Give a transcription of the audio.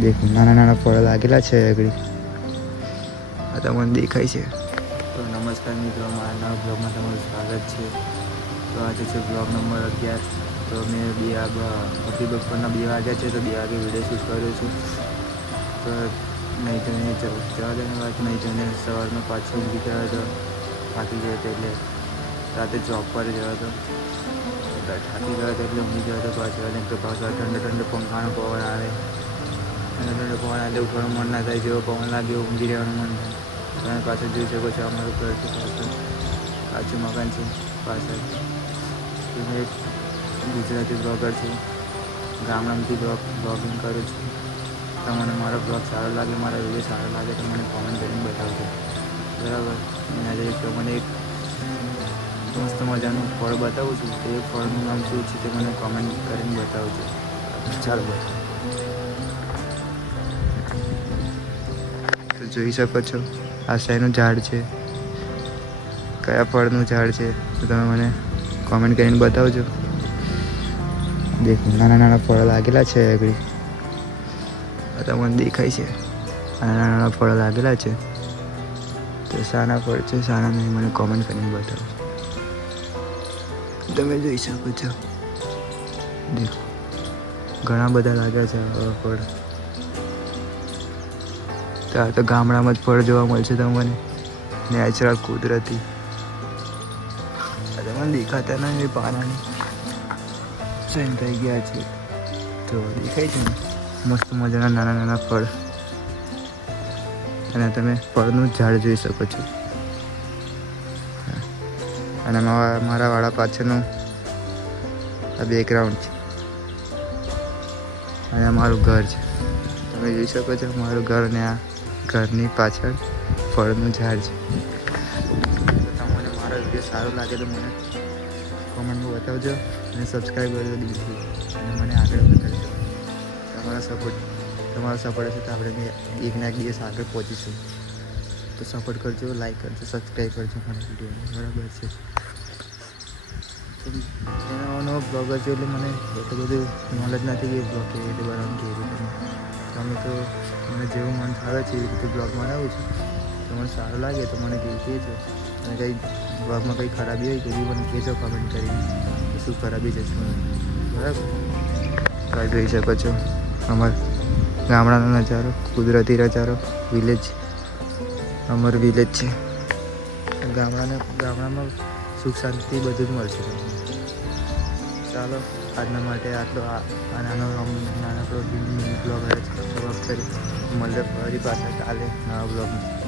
દેખો, નાના નાના ફળ લાગેલા છે આગળ. આ તમને દેખાય છે. તો નમસ્કાર મિત્રો, મારા નવા બ્લોગમાં તમારું સ્વાગત છે. તો આજે છે બ્લોગ નંબર અગિયાર, તો મેં બે અભી બપોરના બે વાગ્યા છે, તો બે વાગે વીડિયો શૂટ કર્યો છું. તો નહીં નહીં જવા દેવાની વાત, નહીં એને સવારમાં પાછો ઊંઘી ગયો હતો, થાકી ગયો હતો એટલે રાતે જોબ પર ગયો હતો. થાકી ગયો હતો એટલે ઊંઘી ગયો હતો, પાછો અને પાછો ઠંડો ઠંડો પંખાનો પવન આવે. ઠંડો ઠંડો પવન દેવ ઉઠવાનું મન ના થાય, જેવો પવન લાગે ઊંઘી રહેવાનું મન થાય. તમે પાછળ જોઈ શકો છો અમારું ઘર છે પાછળ. કાચું મકાન છે, પાછળ. હું એક ગુજરાતી બ્લોગર છું. ગામડામાંથી બ્લોગ બ્લોગિંગ કરું છું. તમને મારો બ્લોગ સારો લાગે, મારા વીડિયો સારો લાગે તો મને કોમેન્ટ કરીને બતાવજો. બરાબર? અને આજે એક તમને એક મસ્ત મજાનું ફળ બતાવું છું. તે ફળનું નામ શું છે તે મને કોમેન્ટ કરીને બતાવજો. ચાલો. જોઈ શકો છો. આ ઝાડ છે. કયા ફળનું ઝાડ છે, તો તમે મને કોમેન્ટ કરીને બતાવજો. દેખો, નાના નાના ફળ લાગેલા છે આગળ. તમને દેખાય છે. નાના નાના ફળ લાગેલા છે. તો શાના ફળ છે, શાના નહીં, મને કોમેન્ટ કરીને બતાવજો. તમે જોઈ શકો છો. દેખો, ઘણા બધા લાગ્યા છે ફળ. આ તો ગામડામાં જ ફળ જોવા મળશે તમને. નેચરલ કુદરતી. તમને દેખાતા એ પાનાની. સેમ થઈ ગયા છે? તો દેખાય છે ને? મસ્ત મજાના નાના નાના ફળ. અને તમે ફળનું ઝાડ જોઈ શકો છો. અને મારા વાળા પાછળનું આ બેકગ્રાઉન્ડ છે. અને અમારું મારું ઘર છે. તમે જોઈ શકો છો, મારું ઘર ને આ ઘરની પાછળ ફળનું ઝાડ છે. તમને મારો વીડિયો સારો લાગે તો મને કોમેન્ટમાં બતાવજો અને સબસ્ક્રાઈબ કરજો દિલથી અને મને આગળ વધારજો. તમારા સપોર્ટ તમારો સપોર્ટ હશે તો આપણે એક ના એક દિવસ આગળ પહોંચીશું. તો સપોર્ટ કરજો લાઈક કરજો સબસ્ક્રાઈબ કરજો મારા વિડીયોને બરાબર છે. એનો બ્લોગર છે એટલે મને એટલું બધું નોલેજ નથી કે બ્લોગ કેવી રીતે બનાવવાનું, કેવી રીતે તમે તો મને જેવું મન ફાવે છે એવી રીતે બ્લોગ બનાવું છું. તો મને સારું લાગે તો મને કેવું કહેજો. અને કંઈ બ્લોગમાં કંઈ ખરાબી હોય તો એ મને કહેજો કમેન્ટ કરીને કે શું ખરાબી છે, શું બરાબર? કાંઈ જોઈ શકો છો. અમાર ગામડાનો નજારો, કુદરતી નજારો વિલેજ અમર વિલેજ છે. ગામડાને, ગામડામાં સુખ શાંતિ બધું જ મળશે ચાલો, આજના માટે આટલો આ નાનો નાનકડો બ્લોગ સમાપ્ત કરી મળે ફરી પાછા કાલે નવા બ્લોગમાં